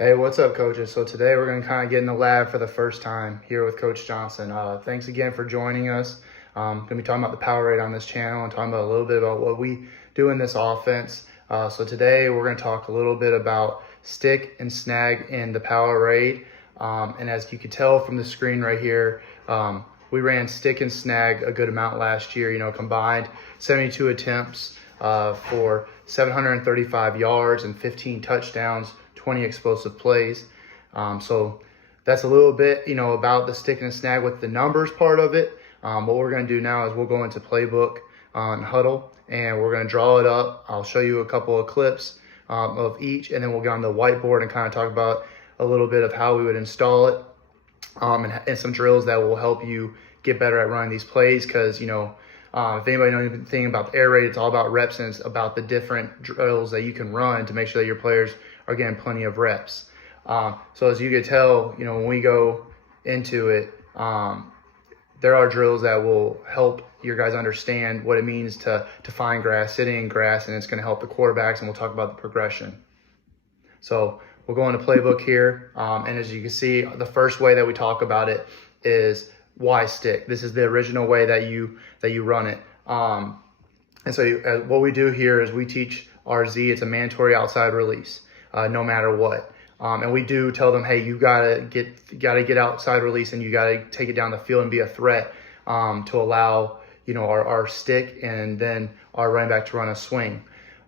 Hey, what's up, coaches? So today we're going to kind of get in the lab for the first time here with Coach Johnson. Thanks again for joining us. Going to be talking about the power rate on this channel and talking about a little bit about what we do in this offense. So today we're going to talk a little bit about stick and snag in the power rate. And as you can tell from the screen right here, we ran stick and snag a good amount last year, combined 72 attempts for 735 yards and 15 touchdowns, 20 explosive plays. So that's a little bit, about the stick and snag with the numbers part of it. What we're going to do now is we'll go into playbook on huddle and we're going to draw it up. I'll show you a couple of clips of each, and then we'll get on the whiteboard and kind of talk about a little bit of how we would install it and some drills that will help you get better at running these plays. Because, if anybody knows anything about the air raid, it's all about reps, and it's about the different drills that you can run to make sure that your players are getting plenty of reps. So as you can tell, when we go into it, there are drills that will help your guys understand what it means to find grass, sitting in grass, and it's going to help the quarterbacks, and we'll talk about the progression. So we'll go into playbook here, and as you can see, the first way that we talk about it is Y stick. This is the original way that you run it. And so what we do here is we teach RZ. It's a mandatory outside release, no matter what. And we do tell them, hey, you gotta get outside release, and you gotta take it down the field and be a threat to allow our stick and then our running back to run a swing.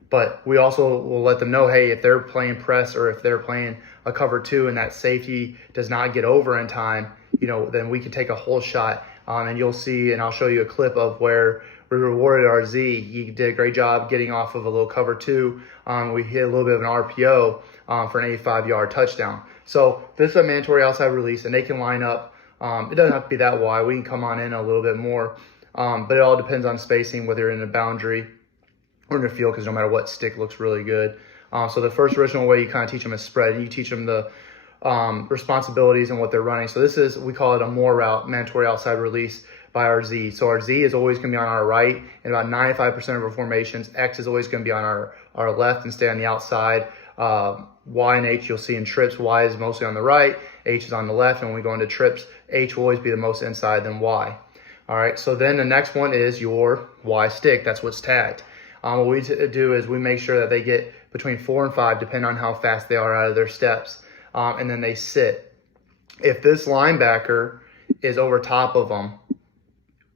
But we also will let them know, hey, if they're playing press or if they're playing a cover two and that safety does not get over in time, then we can take a whole shot. And you'll see, and I'll show you a clip of where we rewarded RZ. He did a great job getting off of a little cover two. We hit a little bit of an RPO for an 85-yard touchdown. So this is a mandatory outside release, and they can line up. It doesn't have to be that wide. We can come on in a little bit more, but it all depends on spacing, whether you're in a boundary or in the field, because no matter what, stick looks really good. So the first original way you kind of teach them is spread, and you teach them the responsibilities and what they're running. So this is, we call it a more route, mandatory outside release by RZ. So RZ is always going to be on our right in about 95% of our formations. X is always going to be on our left and stay on the outside. Y and H you'll see in trips. Y is mostly on the right, H is on the left, and when we go into trips, H will always be the most inside than Y. All right, so then the next one is your Y stick. That's what's tagged. What we do is we make sure that they get between 4 and 5, depending on how fast they are out of their steps, and then they sit. If this linebacker is over top of them,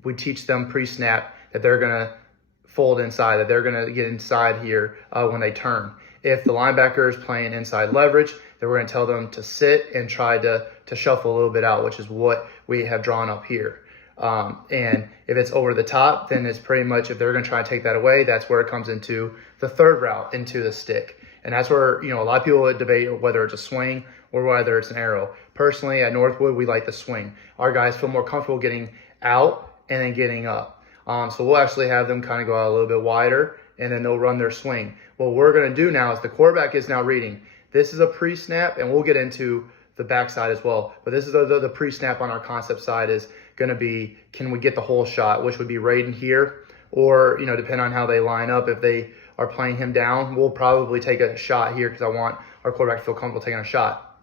we teach them pre-snap that they're going to fold inside, that they're going to get inside here when they turn. If the linebacker is playing inside leverage, then we're going to tell them to sit and try to shuffle a little bit out, which is what we have drawn up here. And if it's over the top, then it's pretty much, if they're going to try to take that away, that's where it comes into the third route, into the stick. And that's where, a lot of people would debate whether it's a swing or whether it's an arrow. Personally, at Northwood, we like the swing. Our guys feel more comfortable getting out and then getting up. So we'll actually have them kind of go out a little bit wider, and then they'll run their swing. What we're going to do now is the quarterback is now reading. This is a pre-snap, and we'll get into the backside as well. But this is the pre-snap on our concept side is going to be, can we get the whole shot, which would be right in here, or, depending on how they line up, if they are playing him down, we'll probably take a shot here because I want our quarterback to feel comfortable taking a shot.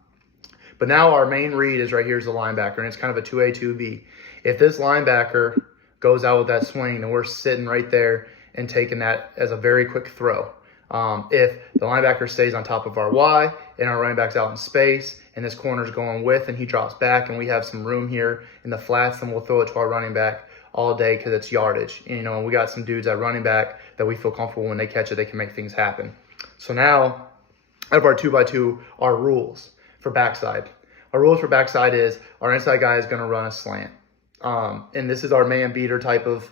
But now our main read is right here is the linebacker, and it's kind of a 2A, 2B. If this linebacker goes out with that swing, then we're sitting right there and taking that as a very quick throw. If the linebacker stays on top of our Y and our running back's out in space and this corner's going with and he drops back and we have some room here in the flats, then we'll throw it to our running back all day because it's yardage. And we got some dudes at running back that we feel comfortable when they catch it, they can make things happen. So now, out of our 2x2, our rules for backside. Our rules for backside is our inside guy is going to run a slant. And this is our man beater type of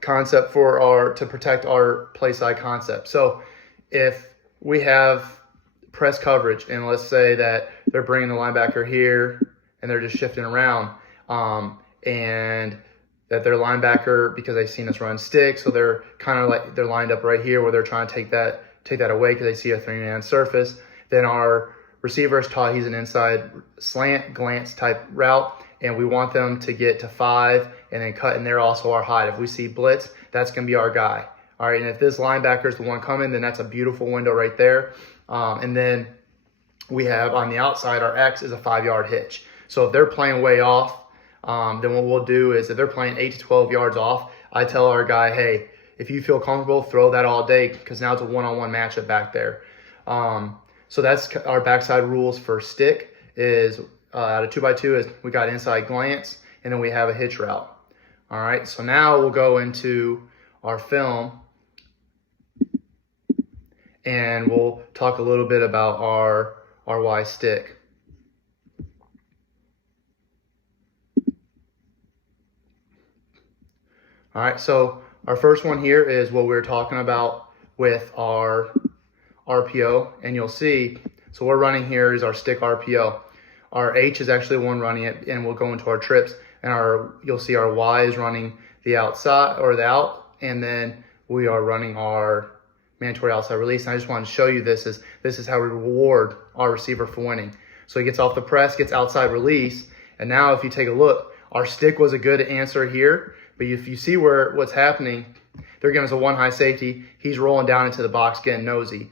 concept to protect our play side concept. So if we have press coverage, and let's say that they're bringing the linebacker here and they're just shifting around, and that their linebacker, because they've seen us run stick, so they're kind of like they're lined up right here where they're trying to take that away because they see a 3-man surface. Then our receiver is taught he's an inside slant glance type route, and we want them to get to 5 and then cut, and they're also our hide. If we see blitz, that's going to be our guy. All right, and if this linebacker is the one coming, then that's a beautiful window right there. And then we have on the outside, our X is a 5-yard hitch. So if they're playing way off, then what we'll do is if they're playing 8 to 12 yards off, I tell our guy, hey, if you feel comfortable, throw that all day, because now it's a one-on-one matchup back there. So that's our backside rules for stick is out of 2x2 is we got inside glance, and then we have a hitch route. All right, so now we'll go into our film and we'll talk a little bit about our Y stick. All right, so our first one here is what we were talking about with our RPO, and you'll see, so we're running here is our stick RPO. Our H is actually one running it, and we'll go into our trips, and you'll see our Y is running the outside or the out, and then we are running our mandatory outside release. And I just wanted to show you this is how we reward our receiver for winning. So he gets off the press, gets outside release, and now if you take a look, our stick was a good answer here, but if you see what's happening, they're giving us a one high safety. He's rolling down into the box, getting nosy.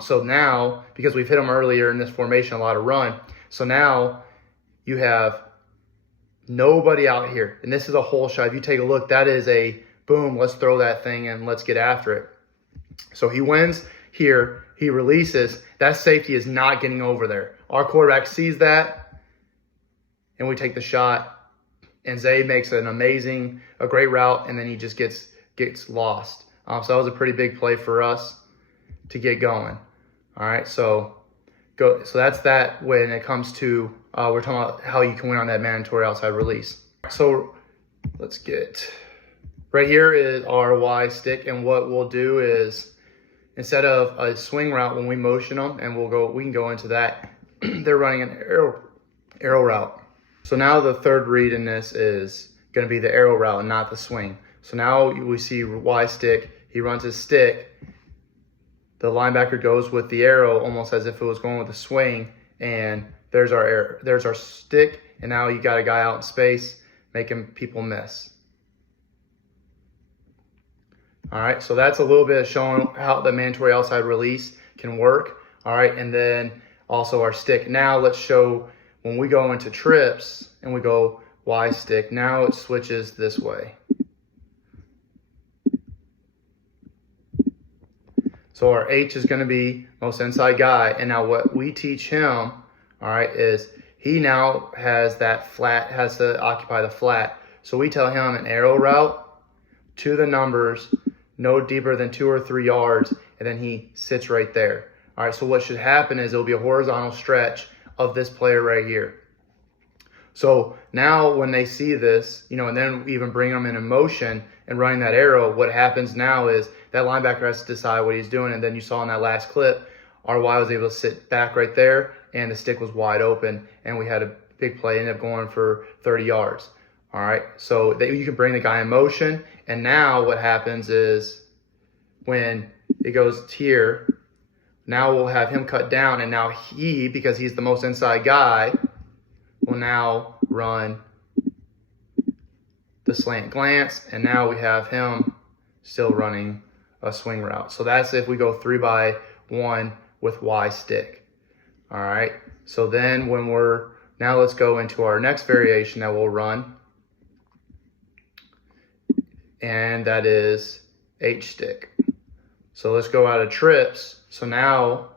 So now, because we've hit him earlier in this formation, a lot of run, so now you have nobody out here. And this is a hole shot. If you take a look, that is a boom, let's throw that thing and let's get after it. So he wins here, he releases, that safety is not getting over there. Our quarterback sees that, and we take the shot, and Zay makes a great route, and then he just gets lost. So that was a pretty big play for us to get going. All right, so that's that when it comes to, we're talking about how you can win on that mandatory outside release. So let's get, right here is our Y stick, and what we'll do is, instead of a swing route when we motion them, and we can go into that, they're running an arrow route. So now the third read in this is going to be the arrow route and not the swing. So now we see Y stick, he runs his stick, the linebacker goes with the arrow almost as if it was going with a swing, and there's our stick, and now you got a guy out in space making people miss. All right, so that's a little bit of showing how the mandatory outside release can work. All right, and then also our stick. Now let's show when we go into trips and we go Y stick, now it switches this way. So our H is going to be most inside guy, and now what we teach him, all right, is he now has to occupy the flat. So we tell him an arrow route to the numbers, no deeper than 2 or 3 yards, and then he sits right there. All right, so what should happen is it'll be a horizontal stretch of this player right here. So now when they see this, and then even bring them in motion and running that arrow, what happens now is that linebacker has to decide what he's doing. And then you saw in that last clip, our Y was able to sit back right there, and the stick was wide open, and we had a big play, ended up going for 30 yards. All right, so you can bring the guy in motion, and now what happens is when it goes here, now we'll have him cut down, and now because he's the most inside guy, will now run the slant glance, and now we have him still running a swing route. So that's if we go 3x1 with Y stick. All right, so then now let's go into our next variation that we'll run, and that is H stick. So let's go out of trips. So now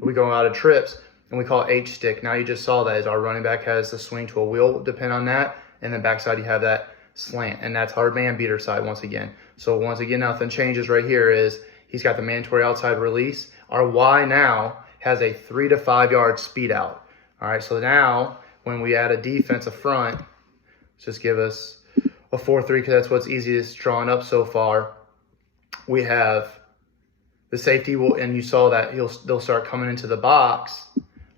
we go out of trips and we call it H stick. Now you just saw that as our running back has the swing to a wheel, depend on that, and then backside you have that slant, and that's our man beater side once again. So once again, nothing changes right here is he's got the mandatory outside release. Our Y now has a 3 to 5 yard speed out. All right, so now when we add a defensive front, just give us a 4-3 because that's what's easiest drawing up so far. We have the safety and you saw that they'll start coming into the box.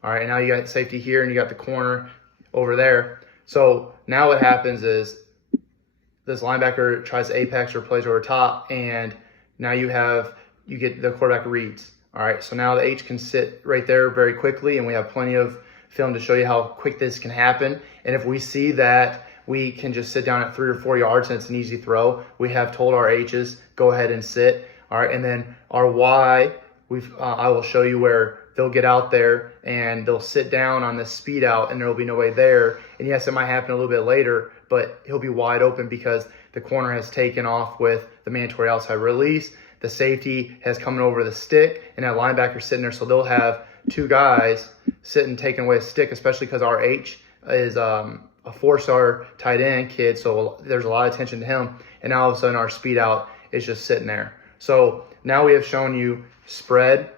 All right, now you got safety here and you got the corner over there. So now what happens is this linebacker tries to apex or plays over top, and now you get the quarterback reads. All right, so now the H can sit right there very quickly, and we have plenty of film to show you how quick this can happen. And if we see that we can just sit down at 3 or 4 yards and it's an easy throw, we have told our H's, go ahead and sit. All right, and then our Y, I will show you where they'll get out there and they'll sit down on this speed out and there'll be nobody there. And yes, it might happen a little bit later, but he'll be wide open because the corner has taken off with the mandatory outside release. The safety has come over the stick, and that linebacker sitting there. So they'll have two guys sitting taking away a stick, especially because our H is a 4-star tight end kid. So there's a lot of attention to him. And now all of a sudden our speed out is just sitting there. So now we have shown you spread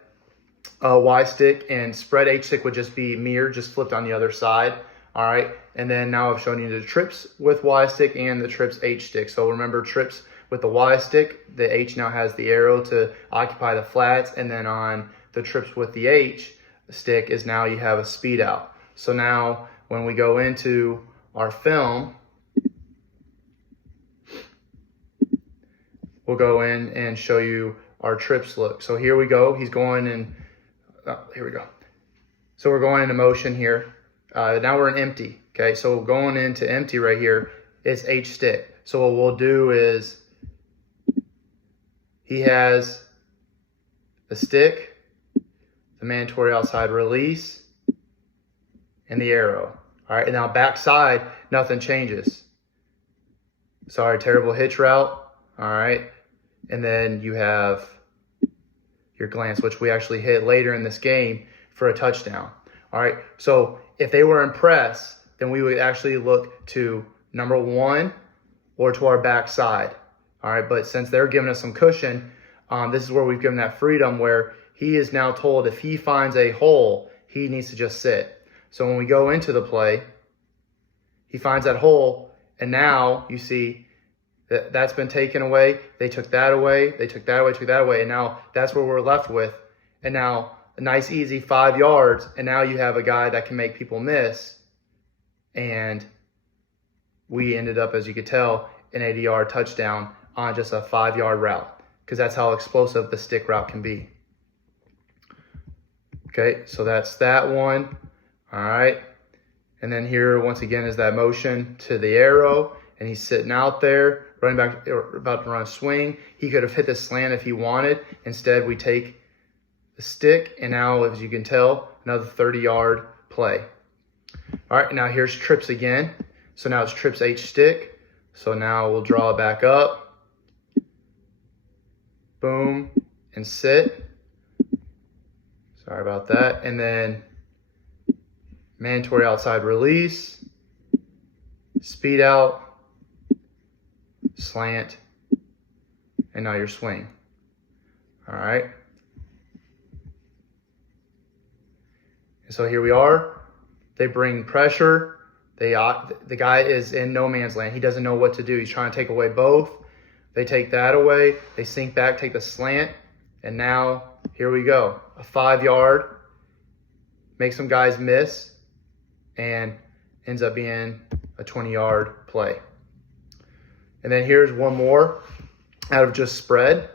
Y stick, and spread H stick would just be mirror, just flipped on the other side. All right. And then now I've shown you the trips with Y stick and the trips H stick. So remember, trips with the Y stick, the H now has the arrow to occupy the flats. And then on the trips with the H stick is now you have a speed out. So now when we go into our film, we'll go in and show you our trips look. So here we go. He's going in, here we go. So we're going into motion here. Now we're in empty. Okay, so going into empty right here, it's H stick. So what we'll do is he has the stick, the mandatory outside release, and the arrow. All right, and now backside, nothing changes. Sorry, terrible hitch route. All right, and then you have your glance, which we actually hit later in this game for a touchdown. All right, so if they were in press, then we would actually look to number 1 or to our backside. All right, but since they're giving us some cushion, this is where we've given that freedom where he is now told if he finds a hole, he needs to just sit. So when we go into the play, he finds that hole, and now you see that that's been taken away. They took that away, they took that away, took that away, and now that's where we're left with. And now a nice, easy 5 yards, and now you have a guy that can make people miss. And we ended up, as you could tell, an 80-yard touchdown on just a 5-yard route, because that's how explosive the stick route can be. Okay, so that's that one. All right. And then here, once again, is that motion to the arrow, and he's sitting out there, running back, or about to run a swing. He could have hit the slant if he wanted. Instead, we take the stick, and now, as you can tell, another 30-yard play. All right, now here's trips again. So now it's trips H stick. So now we'll draw it back up. Boom, and sit. Sorry about that. And then mandatory outside release, speed out, slant, and now your swing. All right. And so here we are. They bring pressure. The guy is in no man's land. He doesn't know what to do. He's trying to take away both. They take that away. They sink back, take the slant, and now here we go. A 5-yard, make some guys miss, and ends up being a 20-yard play. And then here's one more out of just spread.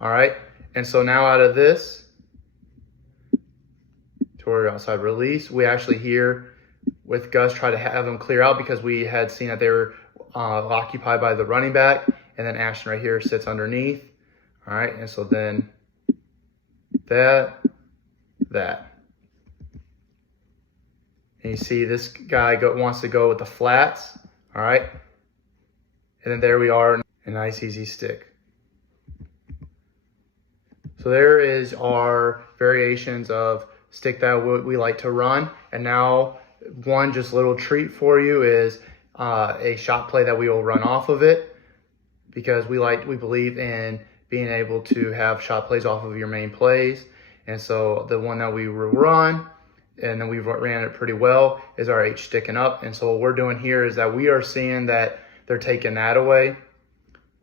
All right. And so now out of this, toward outside release, we actually here with Gus try to have them clear out because we had seen that they were occupied by the running back. And then Ashton right here sits underneath. All right. And so then that. And you see this guy wants to go with the flats. All right. And then there we are, a nice easy stick. So there is our variations of stick that we like to run. And now one just little treat for you is a shot play that we will run off of it, because we believe in being able to have shot plays off of your main plays. And so the one that we will run, and then we ran it pretty well, is our H sticking up. And so what we're doing here is that we are seeing that they're taking that away.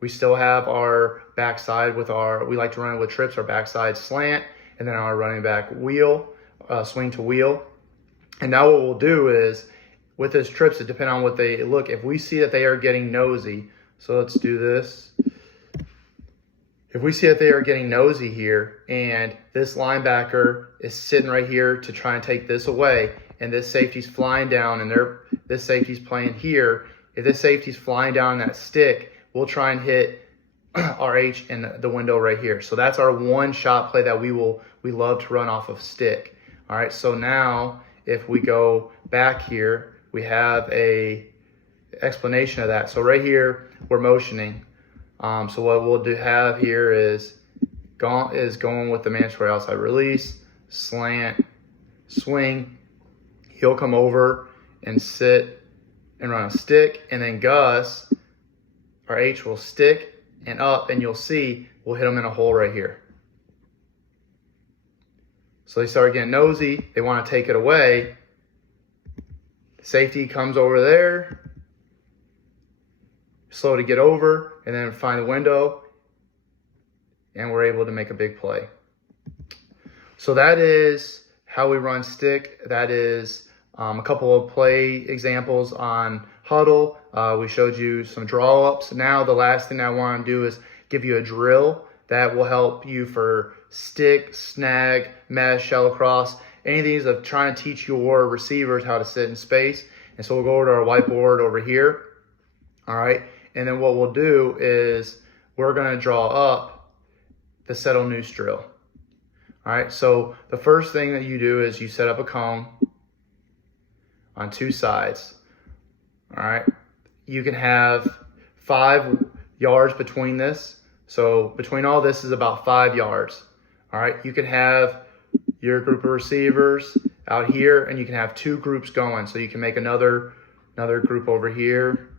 We still have our backside with we like to run it with trips, our backside slant, and then our running back wheel, swing to wheel. And now what we'll do is, with this trips, it depends on what they look. If we see that they are getting nosy, so let's do this. If we see that they are getting nosy here, and this linebacker is sitting right here to try and take this away, and this safety's flying down, and this safety's playing here, if this safety's flying down that stick, we'll try and hit RH in the window right here. So that's our one shot play that we love to run off of stick. All right, so now if we go back here, we have a explanation of that. So right here, we're motioning. So what we'll have here is going with the mandatory outside release, slant, swing. He'll come over and sit and run a stick, and then Gus, our H, will stick and up, and you'll see we'll hit them in a hole right here. So they start getting nosy. They want to take it away. Safety comes over there, slow to get over, and then find the window, and we're able to make a big play. So that is how we run stick. That is a couple of play examples on huddle. We showed you some draw ups. Now the last thing I want to do is give you a drill that will help you for stick, snag, mesh, shallow cross, any of these of trying to teach your receivers how to sit in space. And so we'll go over to our whiteboard over here. All right. And then what we'll do is we're going to draw up the settle noose drill. All right. So the first thing that you do is you set up a cone on two sides. All right. You can have 5 yards between this. So between all this is about 5 yards. All right. You can have your group of receivers out here, and you can have 2 groups going. So you can make another group over here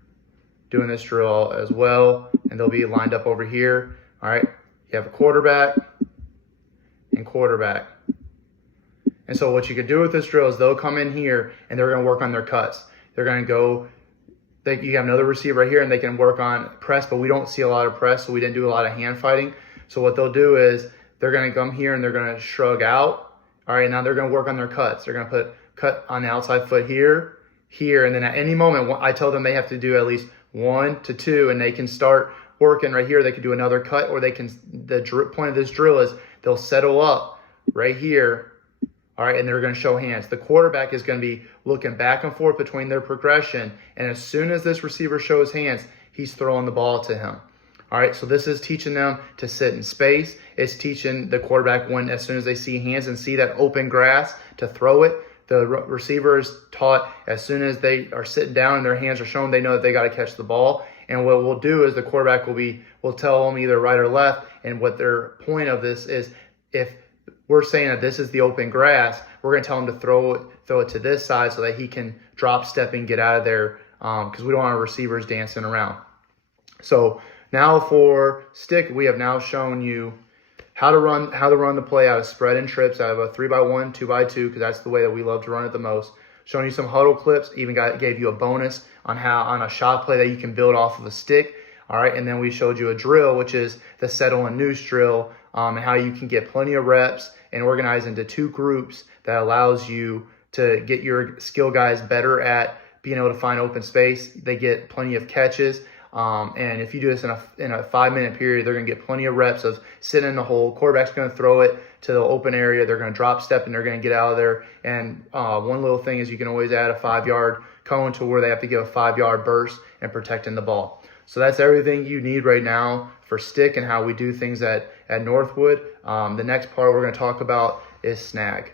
doing this drill as well, and they'll be lined up over here. All right. You have a quarterback and quarterback. And so what you can do with this drill is they'll come in here and they're going to work on their cuts. They're going to go, you have another receiver right here and they can work on press, but we don't see a lot of press, so we didn't do a lot of hand fighting. So what they'll do is they're going to come here and they're going to shrug out. All right, now they're going to work on their cuts. They're going to put cut on the outside foot here, and then at any moment, I tell them they have to do at least 1 to 2, and they can start working right here. They can do another cut, or they can, the point of this drill is they'll settle up right here. All right, and they're going to show hands. The quarterback is going to be looking back and forth between their progression, and as soon as this receiver shows hands, he's throwing the ball to him. All right, so this is teaching them to sit in space. It's teaching the quarterback when, as soon as they see hands and see that open grass, to throw it. The receiver is taught as soon as they are sitting down and their hands are shown, they know that they got to catch the ball. And what we'll do is the quarterback will tell them either right or left. And what their point of this is, if we're saying that this is the open grass, we're going to tell him to throw it to this side so that he can drop, step, and get out of there, because we don't want our receivers dancing around. So now for stick, we have now shown you how to run the play out of spread and trips, out of a 3x1, 2x2, because that's the way that we love to run it the most. Showing you some huddle clips, even gave you a bonus on a shot play that you can build off of a stick. All right, and then we showed you a drill, which is the settle and noose drill, and how you can get plenty of reps and organize into 2 groups that allows you to get your skill guys better at being able to find open space. They get plenty of catches. And if you do this in a 5-minute period, they're going to get plenty of reps of sitting in the hole. Quarterback's going to throw it to the open area. They're going to drop step and they're going to get out of there. And one little thing is you can always add a 5-yard cone to where they have to give a 5-yard burst and protecting the ball. So that's everything you need right now for stick and how we do things at Northwood. The next part we're going to talk about is snag.